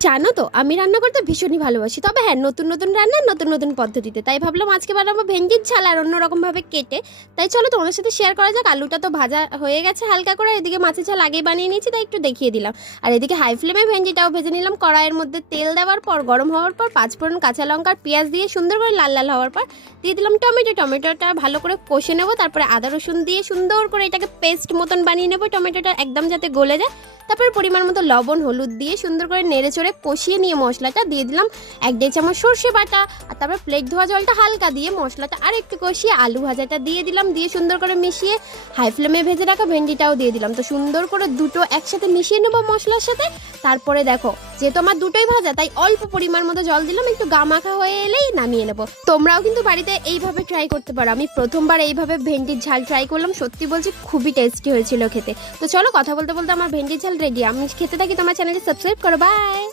জানো তো আমি রান্না করতে ভীষণই ভালোবাসি, তবে হ্যাঁ নতুন নতুন রান্না নতুন নতুন পদ্ধতিতে। তাই ভাবলাম আজকে বানাবো ভেন্ডির ঝাল আর অন্যরকমভাবে কেটে। তাই চলো তোমাদের সাথে শেয়ার করা যাক। আলুটা তো ভাজা হয়ে গেছে হালকা করে, এদিকে মাছের ঝাল আগেই বানিয়ে নিয়েছি তাই একটু দেখিয়ে দিলাম। আর এদিকে হাই ফ্লেমে ভেন্ডিটাও ভেজে নিলাম। কড়াইয়ের মধ্যে তেল দেওয়ার পর গরম হওয়ার পর পাঁচফোড়ন, কাঁচা লঙ্কা আর পেঁয়াজ দিয়ে সুন্দর করে লাল লাল হওয়ার পর দিয়ে দিলাম টমেটোটা ভালো করে কষে নেবো। তারপরে আদা রসুন দিয়ে সুন্দর করে এটাকে পেস্ট মতন বানিয়ে নেবো, টমেটোটা একদম যাতে গলে যায়। তারপরে পরিমাণ মতো লবণ হলুদ দিয়ে সুন্দর করে নেড়ে চড়ে কষিয়ে নিয়ে মশলাটা দিয়ে দিলাম 1-1.5 চামচ সর্ষে বাটা। আর তারপর প্লেট ধোয়া জলটা হালকা দিয়ে মশলাটা আর একটু কষিয়ে আলু ভাজাটা দিয়ে দিলাম, দিয়ে সুন্দর করে মিশিয়ে হাই ফ্লেমে ভেজে রাখা ভেন্ডিটাও দিয়ে দিলাম। তো সুন্দর করে দুটো একসাথে মিশিয়ে নেবো মশলার সাথে। তারপরে দেখো যেহেতু আমার দুটোই ভাজা তাই অল্প পরিমাণ মতো জল দিলাম, একটু গামাখা হয়ে এলেই নামিয়ে নেবো। তোমরাও কিন্তু বাড়িতে এইভাবে ট্রাই করতে পারো। আমি প্রথমবার এইভাবে ভেন্ডির ঝাল ট্রাই করলাম, সত্যি বলছি খুবই টেস্টি হয়েছিল খেতে। তো চলো কথা বলতে বলতে আমার ভেন্ডির ঝাল রেডি। আমি খেতে থাকি, তোমার চ্যানেলটি সাবস্ক্রাইব করো। বাই।